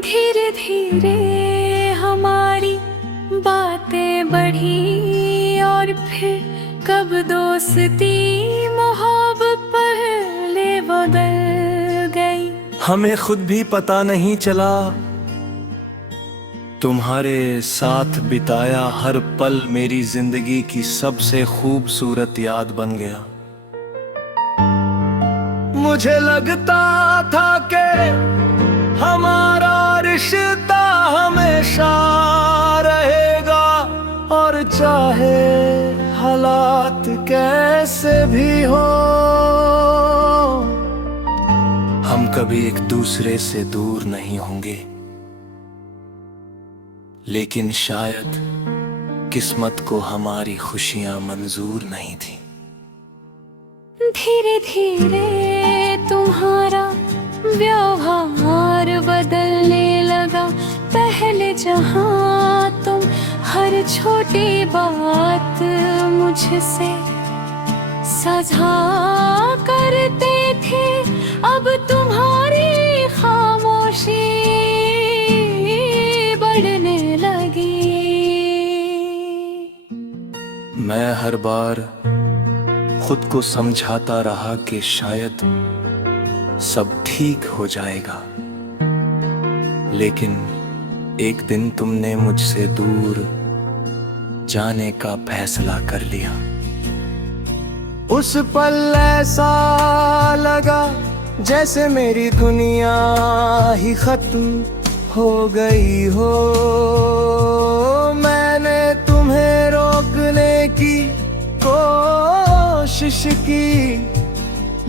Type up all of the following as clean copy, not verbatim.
धीरे धीरे हमारी बातें बढ़ी और फिर कब दोस्ती मोहब्बत पहले बदल गई। हमें खुद भी पता नहीं चला, तुम्हारे साथ बिताया हर पल मेरी जिंदगी की सबसे खूबसूरत याद बन गया। मुझे लगता था कि हमारा रिश्ता हमेशा रहेगा, और चाहे हालात कैसे भी हो, हम कभी एक दूसरे से दूर नहीं होंगे। लेकिन शायद किस्मत को हमारी खुशियां मंजूर नहीं थी। धीरे धीरे तुम्हारा व्यवहार बदलने लगा। पहले जहां तुम हर छोटी बात मुझसे साझा करते थे, अब तुम्हारी खामोशी बढ़ने लगी। मैं हर बार खुद को समझाता रहा कि शायद सब ठीक हो जाएगा, लेकिन एक दिन तुमने मुझसे दूर जाने का फैसला कर लिया। उस पल ऐसा लगा जैसे मेरी दुनिया ही खत्म हो गई हो। मैंने तुम्हें रोकने की कोशिश की,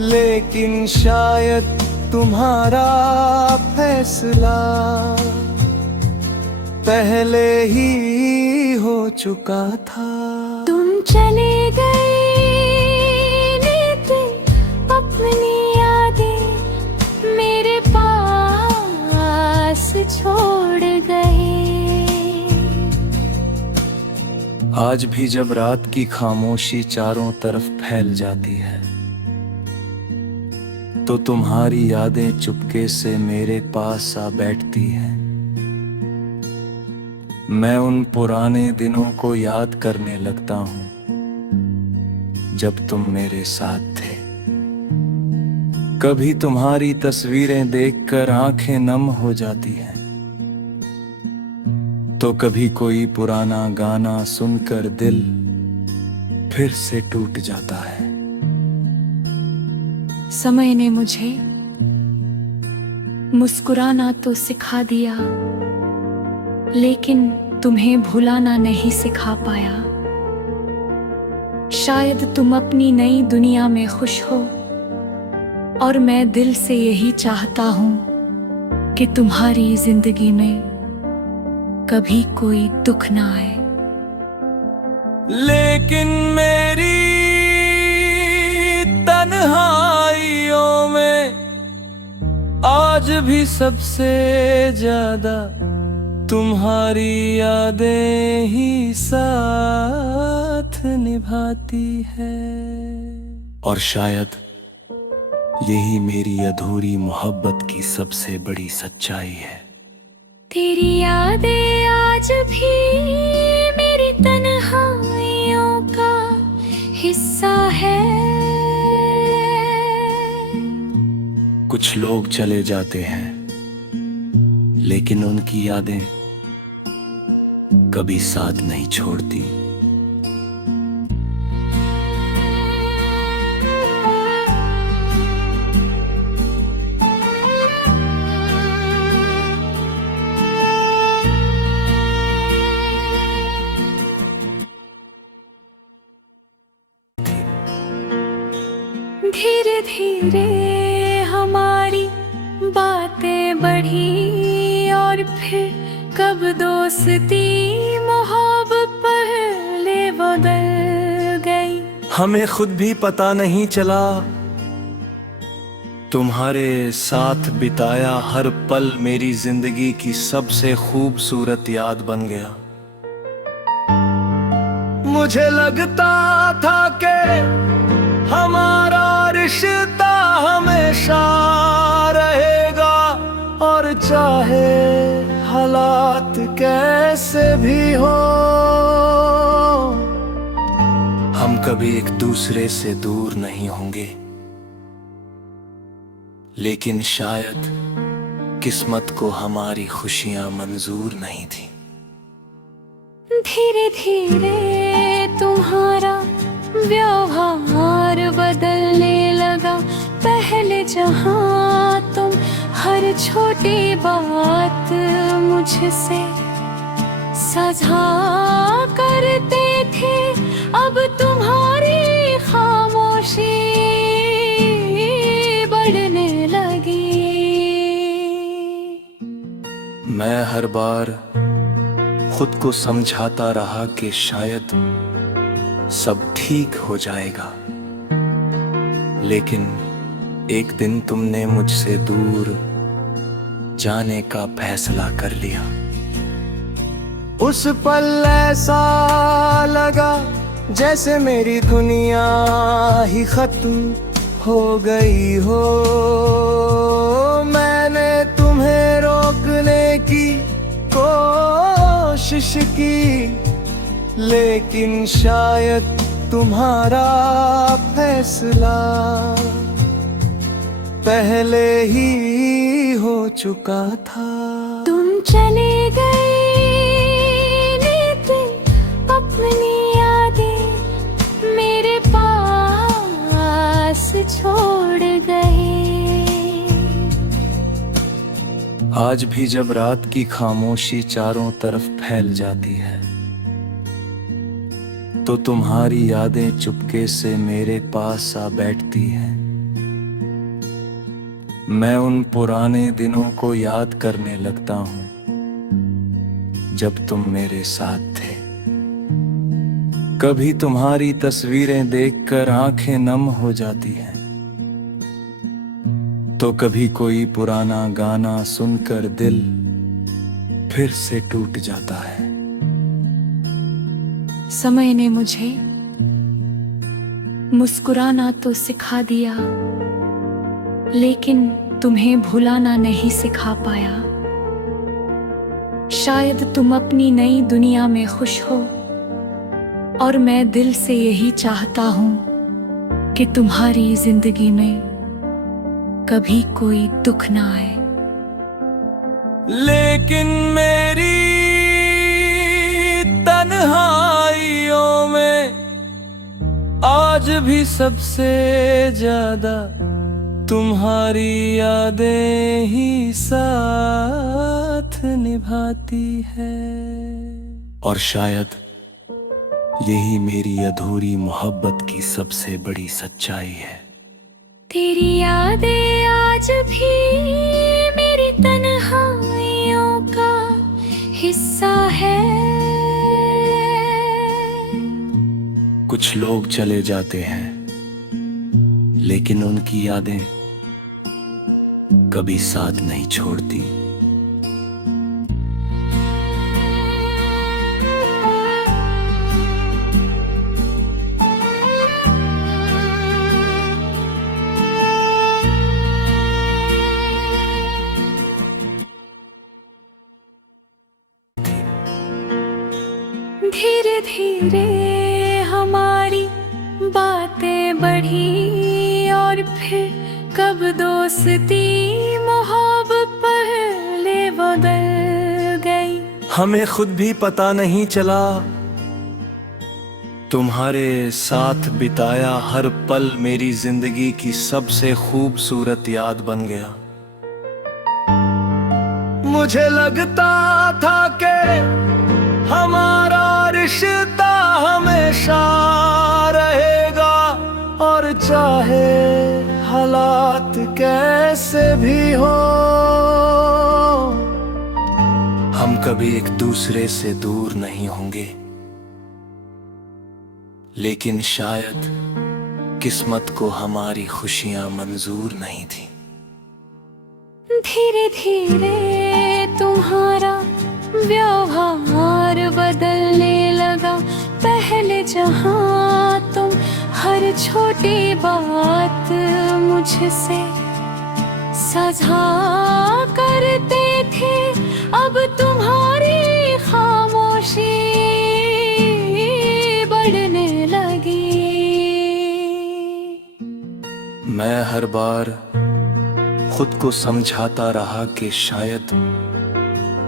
लेकिन शायद तुम्हारा फैसला पहले ही हो चुका था। तुम चले गए नीते अपनी यादें मेरे पास छोड़ गए। आज भी जब रात की खामोशी चारों तरफ फैल जाती है, तो तुम्हारी यादें चुपके से मेरे पास आ बैठती हैं। मैं उन पुराने दिनों को याद करने लगता हूँ जब तुम मेरे साथ थे। कभी तुम्हारी तस्वीरें देखकर आंखें नम हो जाती हैं, तो कभी कोई पुराना गाना सुनकर दिल फिर से टूट जाता है। समय ने मुझे मुस्कुराना तो सिखा दिया, लेकिन तुम्हें भुलाना नहीं सिखा पाया। शायद तुम अपनी नई दुनिया में खुश हो, और मैं दिल से यही चाहता हूं कि तुम्हारी जिंदगी में कभी कोई दुख ना आए। लेकिन मेरी तन्हाइयों में आज भी सबसे ज्यादा तुम्हारी यादें ही साथ निभाती है। और शायद यही मेरी अधूरी मोहब्बत की सबसे बड़ी सच्चाई है। तेरी यादें आज भी मेरी तन्हाइयों का हिस्सा है। कुछ लोग चले जाते हैं, लेकिन उनकी यादें कभी साथ नहीं छोड़ती। धीरे धीरे हमारी बातें बढ़ी और फिर कब दोस्ती मोहब्बत पहले बदल गई। हमें खुद भी पता नहीं चला, तुम्हारे साथ बिताया हर पल मेरी जिंदगी की सबसे खूबसूरत याद बन गया। मुझे लगता था कि हमारा रिश्ता हमेशा रहेगा, और चाहे कैसे भी हो, हम कभी एक दूसरे से दूर नहीं होंगे, लेकिन शायद किस्मत को हमारी खुशियां मंजूर नहीं थी। धीरे धीरे तुम्हारा व्यवहार बदलने लगा। पहले जहां तुम हर छोटी बात मुझसे साझा करते थे, अब तुम्हारी खामोशी बढ़ने लगी। मैं हर बार खुद को समझाता रहा कि शायद सब ठीक हो जाएगा, लेकिन एक दिन तुमने मुझसे दूर जाने का फैसला कर लिया। उस पल ऐसा लगा जैसे मेरी दुनिया ही खत्म हो गई हो। मैंने तुम्हें रोकने की कोशिश की, लेकिन शायद तुम्हारा फैसला पहले ही हो चुका था। तुम चले गए, अपनी यादें मेरे पास छोड़ गए। आज भी जब रात की खामोशी चारों तरफ फैल जाती है, तो तुम्हारी यादें चुपके से मेरे पास आ बैठती हैं। मैं उन पुराने दिनों को याद करने लगता हूँ जब तुम मेरे साथ थे। कभी तुम्हारी तस्वीरें देखकर आंखें नम हो जाती हैं, तो कभी कोई पुराना गाना सुनकर दिल फिर से टूट जाता है। समय ने मुझे मुस्कुराना तो सिखा दिया, लेकिन तुम्हें भुलाना नहीं सिखा पाया। शायद तुम अपनी नई दुनिया में खुश हो, और मैं दिल से यही चाहता हूं कि तुम्हारी जिंदगी में कभी कोई दुख ना आए। लेकिन मेरी तन्हाइयों में आज भी सबसे ज्यादा तुम्हारी यादें ही साथ निभाती है। और शायद यही मेरी अधूरी मोहब्बत की सबसे बड़ी सच्चाई है। तेरी यादें आज भी मेरी तन्हाइयों का हिस्सा है। कुछ लोग चले जाते हैं, लेकिन उनकी यादें कभी साथ नहीं छोड़ती। धीरे धीरे हमारी बातें बढ़ी, और फिर कब दोस्ती मोहब्बत पहले बदल गई। हमें खुद भी पता नहीं चला, तुम्हारे साथ बिताया हर पल मेरी जिंदगी की सबसे खूबसूरत याद बन गया। मुझे लगता था कि हमारा रिश्ता हमेशा रहेगा, और चाहे हालात कैसे भी हो, हम कभी एक दूसरे से दूर नहीं होंगे, लेकिन शायद किस्मत को हमारी खुशियां मंजूर नहीं थी। धीरे धीरे तुम्हारा व्यवहार बदलने लगा। पहले जहां तुम हर छोटी बात मुझसे साझा करते थे, अब तुम्हारी बार खुद को समझाता रहा कि शायद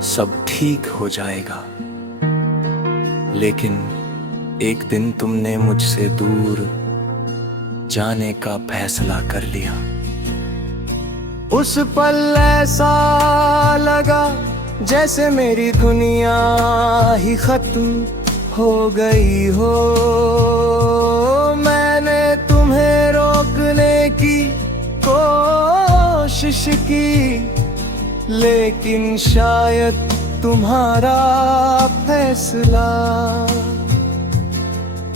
सब ठीक हो जाएगा, लेकिन एक दिन तुमने मुझसे दूर जाने का फैसला कर लिया। उस पल ऐसा लगा जैसे मेरी दुनिया ही खत्म हो गई हो। मैंने तुम्हें रोकने की कोशिश की, लेकिन शायद तुम्हारा फैसला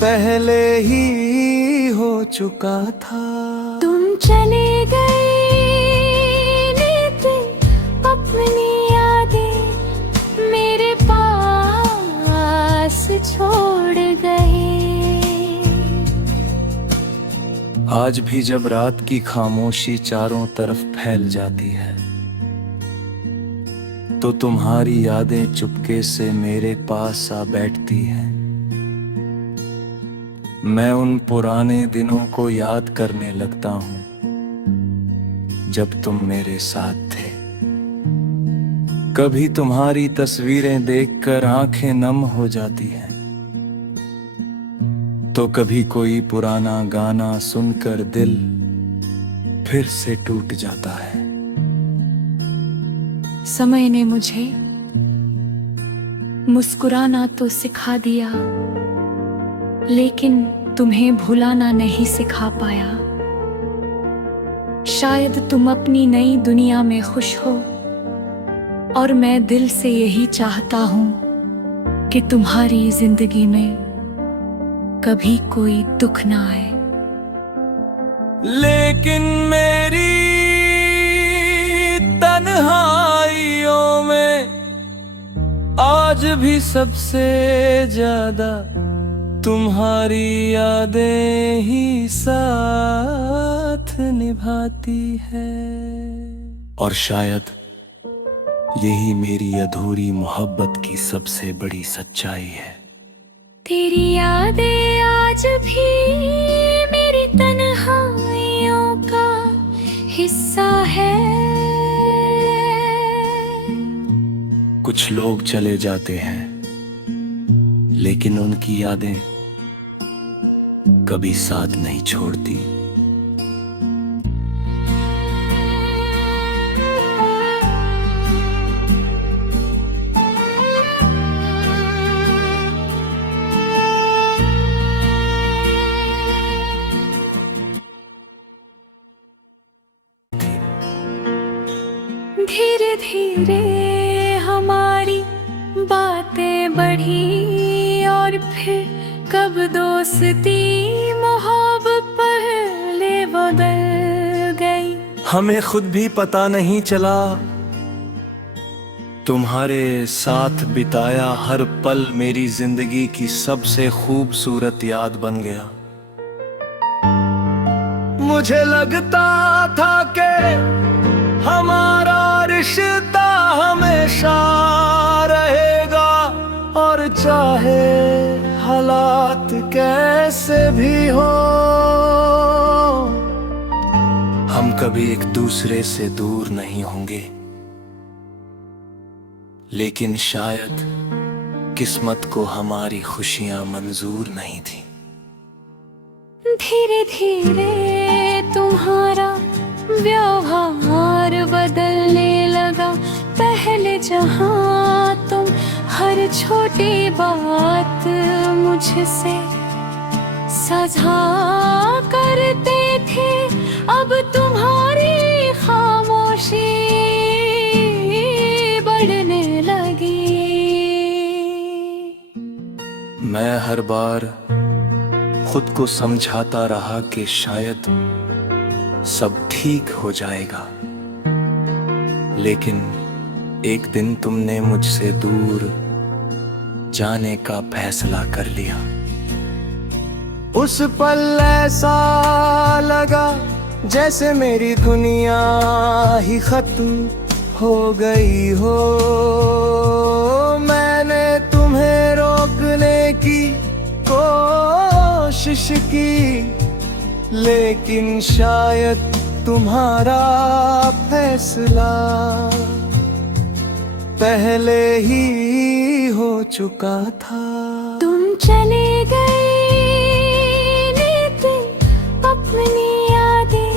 पहले ही हो चुका था। तुम चले गए लेते अपनी यादें मेरे पास छोड़ गए। आज भी जब रात की खामोशी चारों तरफ फैल जाती है, तो तुम्हारी यादें चुपके से मेरे पास आ बैठती हैं। मैं उन पुराने दिनों को याद करने लगता हूँ जब तुम मेरे साथ थे। कभी तुम्हारी तस्वीरें देखकर आंखें नम हो जाती हैं, तो कभी कोई पुराना गाना सुनकर दिल फिर से टूट जाता है। समय ने मुझे मुस्कुराना तो सिखा दिया, लेकिन तुम्हें भुलाना नहीं सिखा पाया। शायद तुम अपनी नई दुनिया में खुश हो, और मैं दिल से यही चाहता हूं कि तुम्हारी जिंदगी में कभी कोई दुख ना आए। लेकिन मेरी तन्हाइयों में आज भी सबसे ज्यादा तुम्हारी यादें ही साथ निभाती है। और शायद यही मेरी अधूरी मोहब्बत की सबसे बड़ी सच्चाई है। तेरी यादें आज भी मेरी तन्हाइयों का हिस्सा है। कुछ लोग चले जाते हैं, लेकिन उनकी यादें कभी साथ नहीं छोड़ती। धीरे धीरे हमारी बातें बढ़ी, और फिर कब दोस्ती मोहब्बत पहले बदल गई। हमें खुद भी पता नहीं चला, तुम्हारे साथ बिताया हर पल मेरी जिंदगी की सबसे खूबसूरत याद बन गया। मुझे लगता था कि हमारा रिश्ता हमेशा रहेगा, और चाहे हालात कैसे भी हो, हम कभी एक दूसरे से दूर नहीं होंगे। लेकिन शायद किस्मत को हमारी खुशियां मंजूर नहीं थी। धीरे धीरे तुम्हारा व्यवहार बदलने लगा। पहले जहां तुम हर छोटी बात मुझसे साझा करते थे, अब तुम्हारी खामोशी बढ़ने लगी। मैं हर बार खुद को समझाता रहा कि शायद सब ठीक हो जाएगा, लेकिन एक दिन तुमने मुझसे दूर जाने का फैसला कर लिया। उस पल ऐसा लगा जैसे मेरी दुनिया ही खत्म हो गई हो। मैंने तुम्हें रोकने की कोशिश की, लेकिन शायद तुम्हारा फैसला पहले ही हो चुका था। तुम चले गए लेते अपनी यादें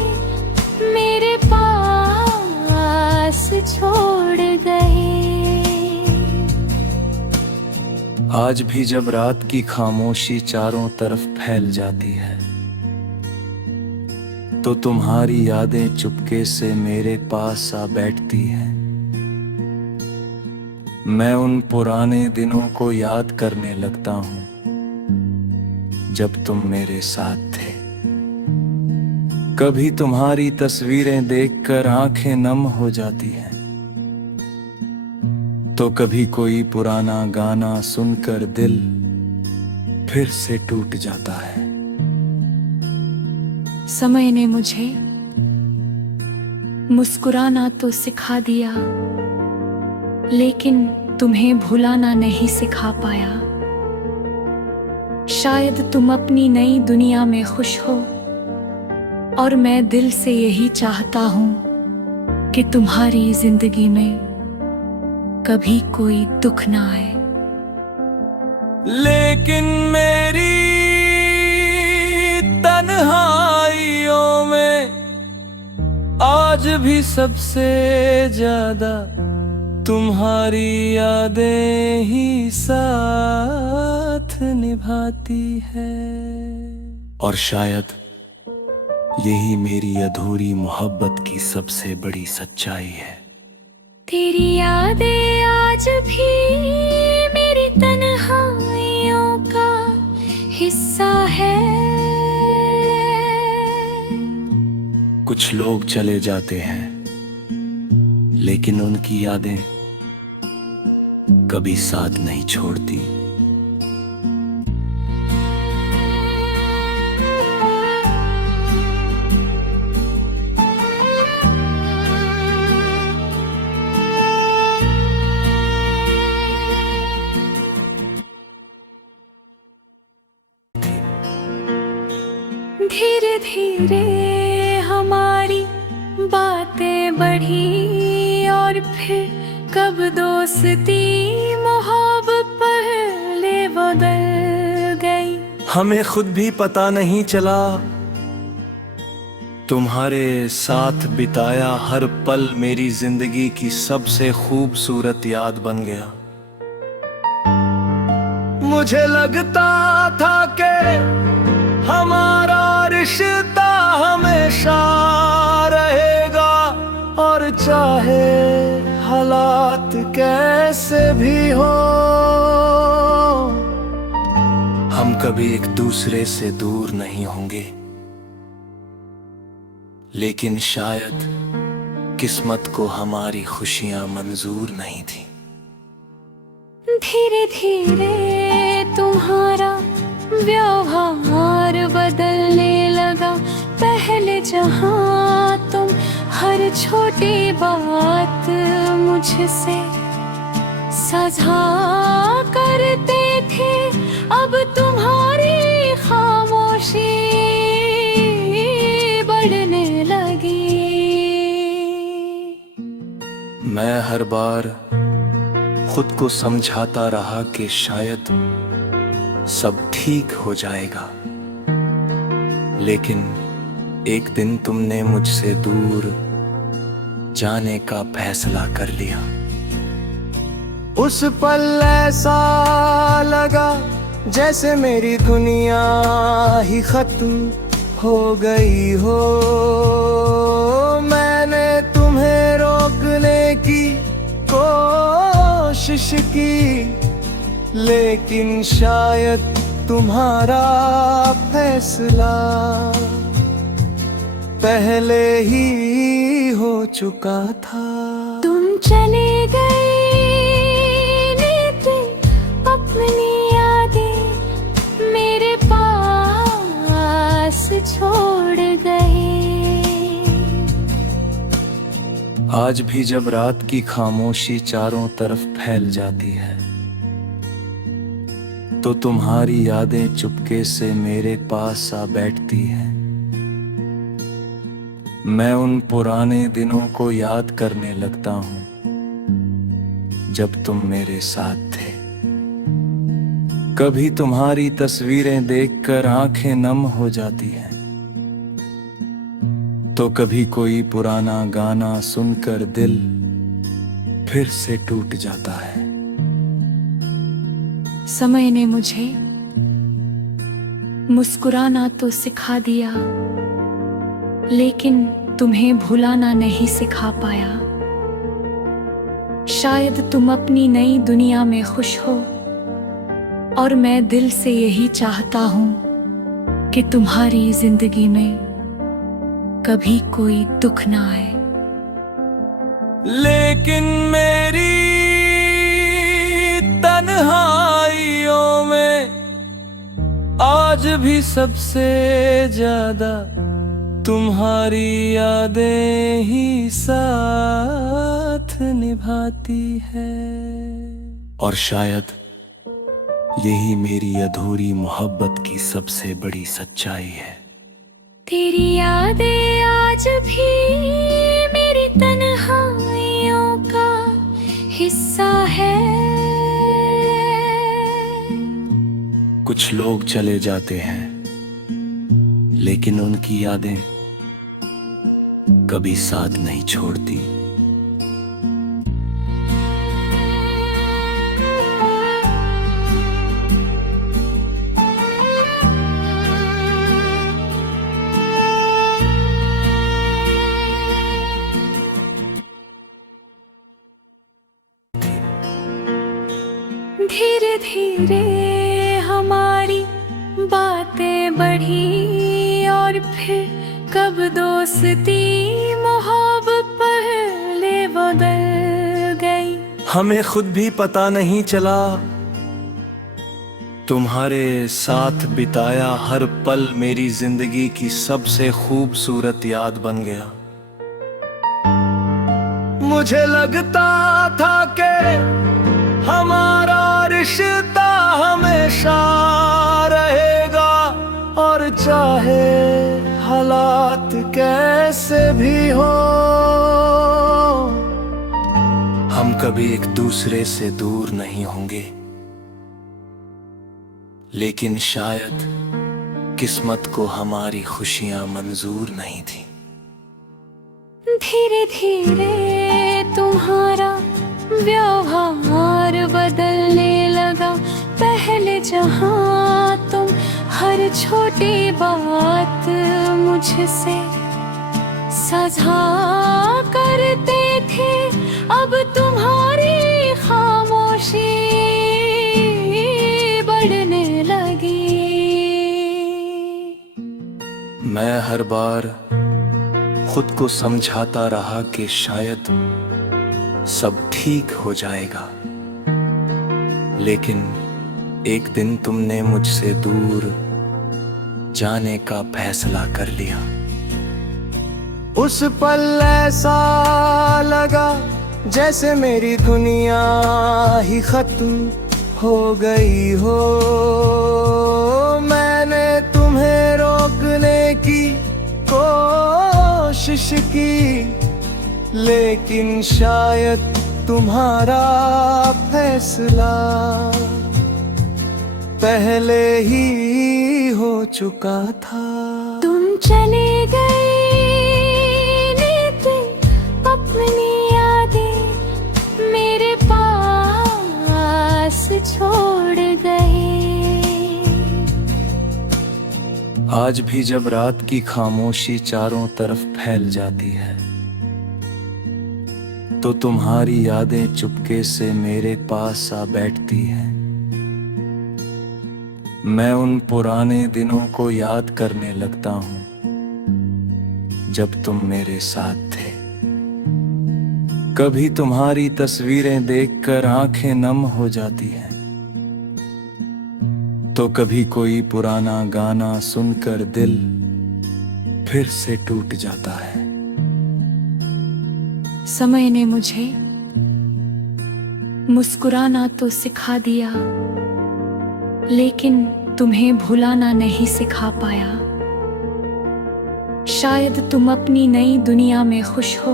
मेरे पास छोड़ गए। आज भी जब रात की खामोशी चारों तरफ फैल जाती है तो तुम्हारी यादें चुपके से मेरे पास आ बैठती हैं। मैं उन पुराने दिनों को याद करने लगता हूँ जब तुम मेरे साथ थे। कभी तुम्हारी तस्वीरें देखकर आंखें नम हो जाती हैं, तो कभी कोई पुराना गाना सुनकर दिल फिर से टूट जाता है। समय ने मुझे मुस्कुराना तो सिखा दिया, लेकिन तुम्हें भुलाना नहीं सिखा पाया। शायद तुम अपनी नई दुनिया में खुश हो, और मैं दिल से यही चाहता हूं कि तुम्हारी जिंदगी में कभी कोई दुख ना आए। लेकिन मेरी तन्हाइयों में आज भी सबसे ज्यादा तुम्हारी यादें ही साथ निभाती है। और शायद यही मेरी अधूरी मोहब्बत की सबसे बड़ी सच्चाई है। तेरी यादें आज भी मेरी तन्हाइयों का हिस्सा है। कुछ लोग चले जाते हैं, लेकिन उनकी यादें कभी साथ नहीं छोड़ती। धीरे धीरे हमारी बातें बढ़ी, और फिर कब दोस्ती मोहब्बत पहले बदल गई। हमें खुद भी पता नहीं चला, तुम्हारे साथ बिताया हर पल मेरी जिंदगी की सबसे खूबसूरत याद बन गया। मुझे लगता था कि हमारा रिश्ता हमेशा रहेगा, और चाहे हालात कैसे भी हो, हम कभी एक दूसरे से दूर नहीं होंगे। लेकिन शायद किस्मत को हमारी खुशियां मंजूर नहीं थी। धीरे धीरे तुम्हारा व्यवहार बदलने लगा। पहले जहां तुम हर छोटी बात मुझसे साझा करते थे, अब तुम्हारी खामोशी बढ़ने लगी। मैं हर बार खुद को समझाता रहा कि शायद सब ठीक हो जाएगा, लेकिन एक दिन तुमने मुझसे दूर जाने का फैसला कर लिया। उस पल ऐसा लगा जैसे मेरी दुनिया ही खत्म हो गई हो। मैंने तुम्हें रोकने की कोशिश की, लेकिन शायद तुम्हारा फैसला पहले ही हो चुका था। तुम चले गए लेते अपनी यादें मेरे पास छोड़ गए। आज भी जब रात की खामोशी चारों तरफ फैल जाती है तो तुम्हारी यादें चुपके से मेरे पास आ बैठती हैं। मैं उन पुराने दिनों को याद करने लगता हूँ जब तुम मेरे साथ थे। कभी तुम्हारी तस्वीरें देखकर आंखें नम हो जाती हैं, तो कभी कोई पुराना गाना सुनकर दिल फिर से टूट जाता है। समय ने मुझे मुस्कुराना तो सिखा दिया, लेकिन तुम्हें भुलाना नहीं सिखा पाया। शायद तुम अपनी नई दुनिया में खुश हो, और मैं दिल से यही चाहता हूं कि तुम्हारी जिंदगी में कभी कोई दुख ना आए। लेकिन मेरी तन्हाइयों में आज भी सबसे ज्यादा तुम्हारी यादें ही साथ निभाती है। और शायद यही मेरी अधूरी मोहब्बत की सबसे बड़ी सच्चाई है। तेरी यादें आज भी मेरी तन्हाइयों का हिस्सा है। कुछ लोग चले जाते हैं, लेकिन उनकी यादें कभी साथ नहीं छोड़ती। धीरे धीरे हमारी बातें बढ़ी, और फिर कब दोस्ती मोहब्बत पहले बदल गई। हमें खुद भी पता नहीं चला, तुम्हारे साथ बिताया हर पल मेरी जिंदगी की सबसे खूबसूरत याद बन गया। मुझे लगता था कि हमारा रिश्ता हमेशा रहेगा, और चाहे हालात कैसे भी हो, हम कभी एक दूसरे से दूर नहीं होंगे। लेकिन शायद किस्मत को हमारी खुशियां मंजूर नहीं थी। धीरे धीरे तुम्हारा व्यवहार बदलने लगा। पहले जहां तुम हर छोटी बात मुझसे साझा करते थे, अब तुम्हारी खामोशी बढ़ने लगी। मैं हर बार खुद को समझाता रहा कि शायद सब ठीक हो जाएगा, लेकिन एक दिन तुमने मुझसे दूर जाने का फैसला कर लिया। उस पल ऐसा लगा जैसे मेरी दुनिया ही खत्म हो गई हो। मैंने तुम्हें रोकने की कोशिश की, लेकिन शायद तुम्हारा फैसला पहले ही हो चुका था। तुम चले गए, अपनी यादें मेरे पास छोड़ गए। आज भी जब रात की खामोशी चारों तरफ फैल जाती है, तो तुम्हारी यादें चुपके से मेरे पास आ बैठती हैं। मैं उन पुराने दिनों को याद करने लगता हूँ जब तुम मेरे साथ थे। कभी तुम्हारी तस्वीरें देखकर आंखें नम हो जाती हैं, तो कभी कोई पुराना गाना सुनकर दिल फिर से टूट जाता है। समय ने मुझे मुस्कुराना तो सिखा दिया, लेकिन तुम्हें भुलाना नहीं सिखा पाया। शायद तुम अपनी नई दुनिया में खुश हो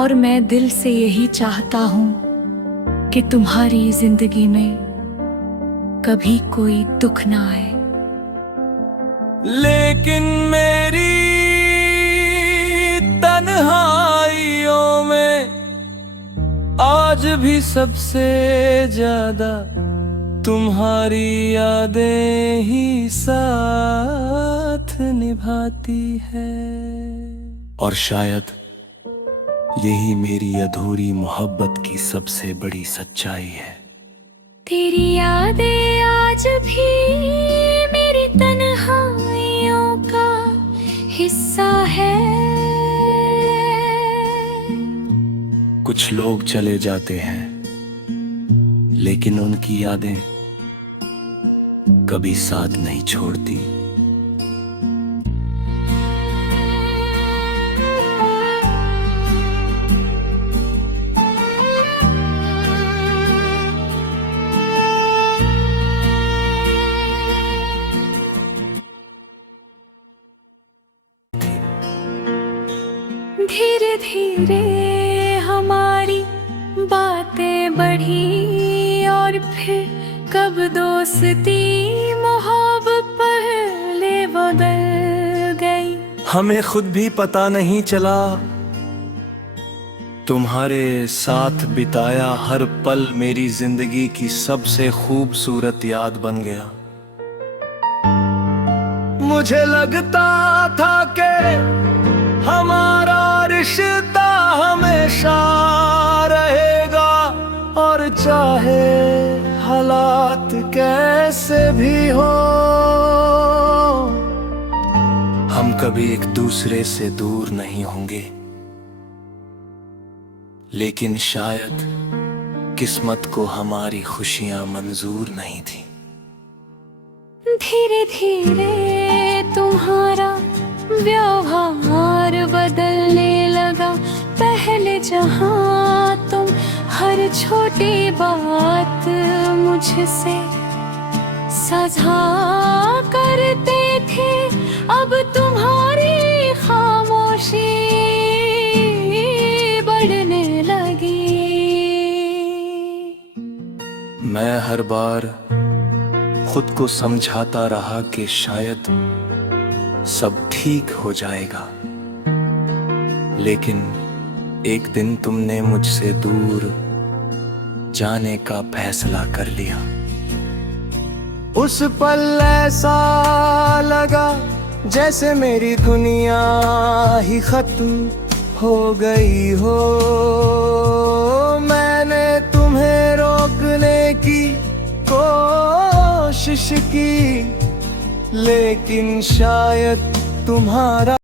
और मैं दिल से यही चाहता हूं कि तुम्हारी जिंदगी में कभी कोई दुख ना आए। लेकिन मेरी तन्हाइयों में आज भी सबसे ज्यादा तुम्हारी यादें ही साथ निभाती है। और शायद यही मेरी अधूरी मोहब्बत की सबसे बड़ी सच्चाई है। तेरी यादें आज भी मेरी तन्हाइयों का हिस्सा है। कुछ लोग चले जाते हैं लेकिन उनकी यादें कभी साथ नहीं छोड़ती। धीरे धीरे हमारी बातें बढ़ी और फिर कब दोस्ती मोहब्बत पहले बदल गई। हमें खुद भी पता नहीं चला, तुम्हारे साथ बिताया हर पल मेरी जिंदगी की सबसे खूबसूरत याद बन गया। मुझे लगता था कि हमारा रिश्ता हमेशा रहेगा और चाहे हालात कैसे भी हो, हम कभी एक दूसरे से दूर नहीं होंगे। लेकिन शायद किस्मत को हमारी खुशियां मंजूर नहीं थी। धीरे धीरे तुम्हारा व्यवहार बदलने लगा। पहले जहां तुम हर छोटी बात मुझसे साझा करते थे, अब तुम्हारी खामोशी बढ़ने लगी। मैं हर बार खुद को समझाता रहा कि शायद सब ठीक हो जाएगा, लेकिन एक दिन तुमने मुझसे दूर जाने का फैसला कर लिया। उस पल ऐसा लगा जैसे मेरी दुनिया ही खत्म हो गई हो। मैंने तुम्हें रोकने की कोशिश की, लेकिन शायद तुम्हारा